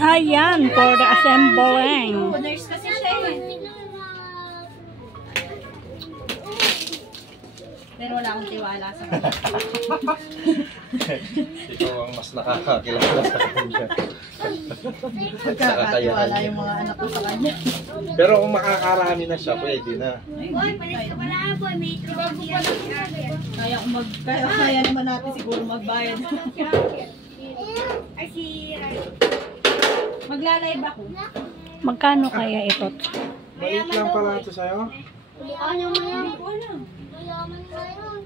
Ayan, for the assembling. Nurse kasi siya eh. Pero wala akong tiwala sa kanya. Ikaw ang mas nakakakilala sa kanya. Pagkakatiwala yung mga anak ko sa kanya. Pero kung makakarami na siya, pwede na. Boy, palis ka pala boy. May trabaho Kaya naman natin siguro magbayad. Ay, si Magla-live ako. Magkano kaya ito? Maliit lang pala ito sa'yo. Ano mo yan? Mayaman na yun.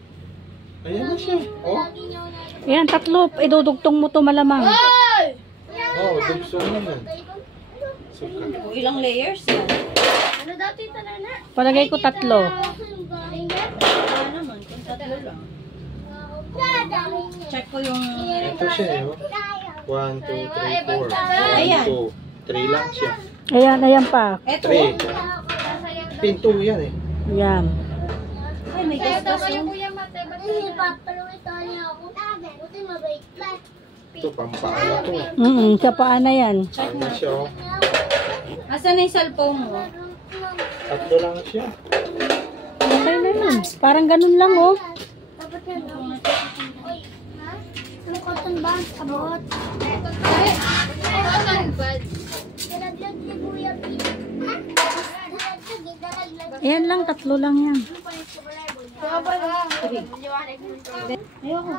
Ayan na siya. Oh, Ayan, tatlo. Idudugtong mo to malamang. oh, dugso na yan. Suka. Ilang layers yan? Ano dati tanana? Palagay ko tatlo. Wala naman, kung tatlo lang. Check ko yung... Ito siya eh. Oh. 1, 2, 3, 4. 1, Ayan. 2, 3 lang siya. Ayan, ayan pa. Eto. 3. Pinto yan eh. Ayan. Ay, may gasgas yun. Papaluwi tayo ako. Buti mabait lang. Ito, pampaala to eh. Sa paa na yan. Ayan siya oh. Asan na yung cellphone mo? Tatlo lang siya. Okay na yun. Parang ganun lang, oh. Dapat yan. Oy, ha? Ano cotton buds? Abot? Cotton buds. Dalaglag ni Kuya P. Ha? Dalaglag. Ayan lang, tatlo lang yan. Ayoko.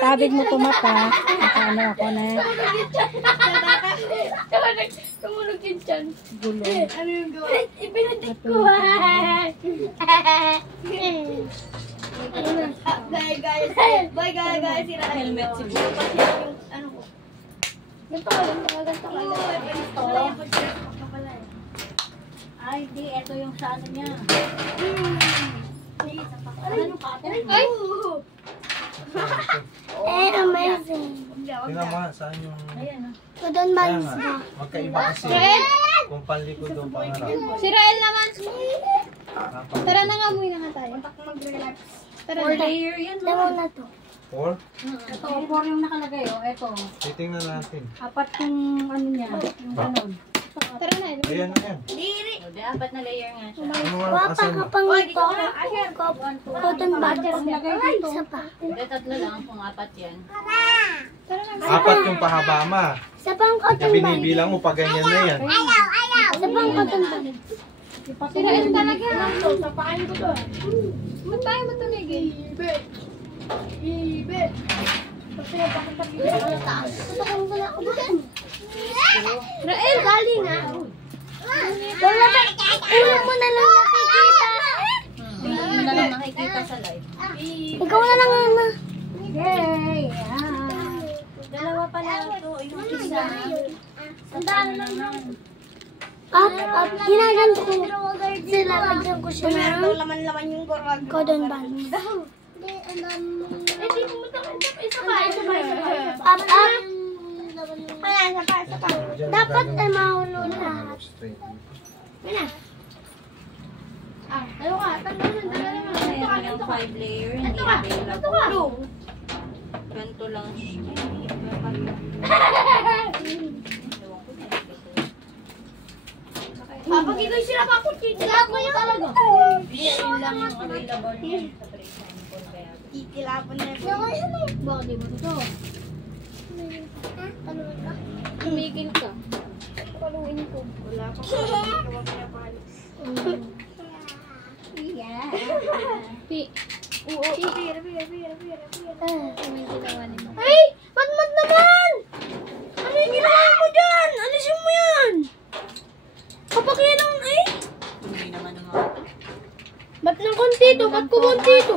Tabig mo tumata. Ano ako na. Tumunog din dyan. Gulo. Ano yung gawa? Ipinatik ko. Bye guys. Sira. Helmet siguro. Ano ko? Ganto ka. Ay, di. Ito yung sa ano niya. Ay! Amazing. Tingnan mo, saan yung... Ayan ah. Cotton Kaya buds. nga, magkaiba kasi. Kung panlikod o pangarap. Si Rael naman. Napaka- Tara na nga, umuwi na nga tayo. Mag-relax. Tara 4 layer yan. Dalawa na to. 4? Ito, 4 yung nakalagay. Oh, ito. Titingnan natin. Apat yung ano niya. Yung ganun. Tara na. Ayan na yan. O, di, 4 na layer nga siya. Ano nga, Wapa asan ka mo? pang cotton buds. Isa pa. Hindi, 3 lang. Kung 4 yan. Apat yung pahaba ma. Isa pang Kaya cotton buds. binibilang mo pag ganyan na yan. Isa pang cotton buds. Si Rael talaga. Sapakin ko to. Ba't tayo matumigil? Ibe. Kasi Tutukan ko na ako dyan. Rael, gali nga. Wala ba? Ulo mo na lang nakikita. Hindi mo na lang nakikita sa live. Ikaw na lang na. Yay! Dalawa pala ito. Yung isa. Ang dami lang. Up. Ginaganto ko. Sila, lagyan ko siya ng Laman-laman yung gorwag. cotton buds. Isa pa. Up. Dapat ay mahulog na. Ayaw ka, tanggalin. Ayan yung 5 layer. Hindi available. Ganito lang siya. Pag ikaw sila papunti, ako yung talaga. Yun lang yung available niya sa Trace kaya. Kikilapon na. Bakit di mo ito? Tumigil ka. Paluin ko. Wala pa. Huwag na palis. Pi. Oo. Pira. May ginawa ni mo. Ay! Matmat naman! Ano yung ginawa mo dyan? Alisin mo yan! Papakilang eh! Hindi naman ng mga ito. Ba't ng konti to? Ba't ko konti to?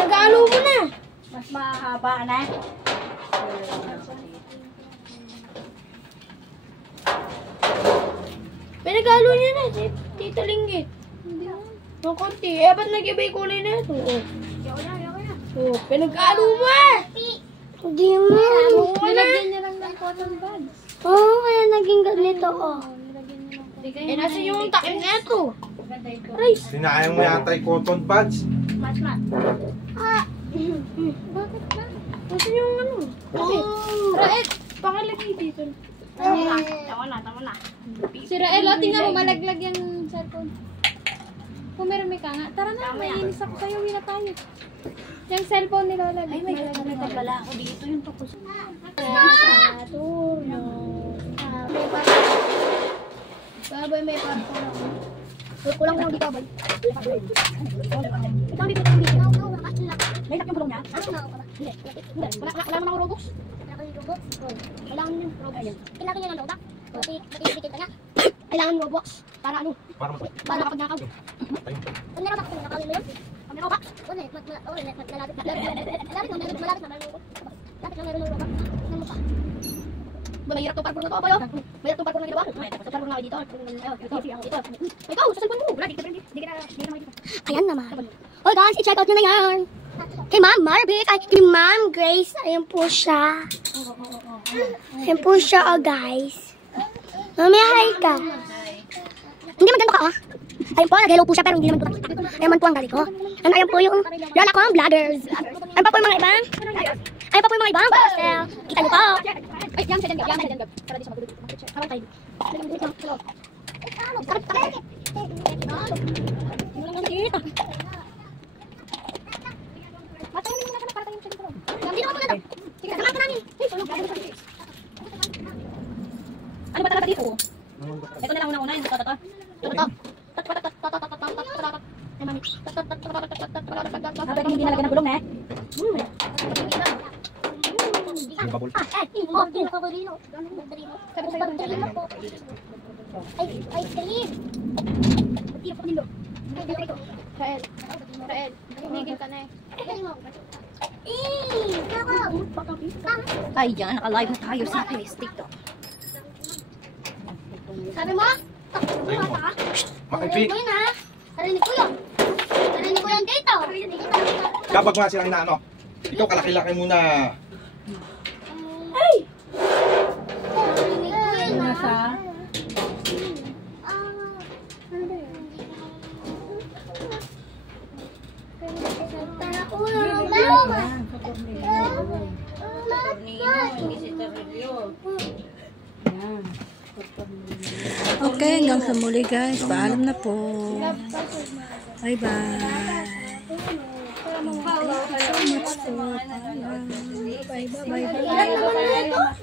Nag-aalo mo na. Mas mahaba na. Pinag-aalo niya na. Tita Linggit. Ng konti. Eh, ba't nag-iba yung kulay na ito? Oh, pinag-aalo mo eh. Hindi mo. Nilagyan niya lang ng cotton buds. Oo, kaya naging ganito oh. Hindi kayo Eh, nasa yung takip na ito. Rice. Sinayang mo yata yung cotton buds. Bakit ba? Nasaan yung ano? Rael, pakilagay dito. Tama na. Si Rael, o, tingnan mo, malaglag yung cellphone. Kung meron may kanga, tara na, mainis ako sa'yo, wala tayo. Yung cellphone ni Lola. Ay, may gagawin pala ako dito yung tapos. Baboy, may parto lang. Kulang ko lang dito, boy. Ikaw dito, dito. May sakit yung bulong niya? Hindi. Wala mo ng Robux? Kailangan yung Robux. Kailangan niya ng Robux? Matikit ka niya. Kailangan Robux. Para ano? Para makapag-nakaw. Pag meron ako, nakawin mo yun? Pag meron ka? Malapit na meron ng Robux. Mahirap itong parkour na ito, Apoy. Mahirap itong parkour na ginawa. Sa parkour na kayo dito. Ikaw, sa cellphone mo. Wala, di kita makikita. Ayan naman. Oh guys, i-check out nyo na yan. Kay Ma'am Marvic, ay kay Ma'am Grace. Ayan po siya. Ayan po siya, oh guys. Mamaya, hi ka. Hindi man ganito ka, oh. Ayun po, nag-hello po siya, pero hindi naman po nakita. Ayan man po ang galing ko. Ayan po yung lola ko, ang vloggers. Ayan pa po yung mga ibang. Ayan pa po yung mga ibang pastel. Kita nyo po. Ay, yan siya dyan, Gab. Para di siya magulog. Kawal tayo. Ano ba talaga dito? Ito na lang unang-una yung toto. Habang hindi nalagyan ng gulong, eh. Yung bubble. Ice cream. Rael, tumigil ka na eh. Ay, yan. Naka-live na tayo sa TikTok. Sabi mo? Tayo mo. Makipit. Narinig ko yun ha? Narinig ko yun. Narinig ko yun dito. Kapag mga silang inaano, ikaw kalaki-laki muna. Ay! Narinig ko yun ha? Nasa? Okay, hanggang sa muli guys. Paalam na po. Bye-bye. Thank you so much po. Bye-bye.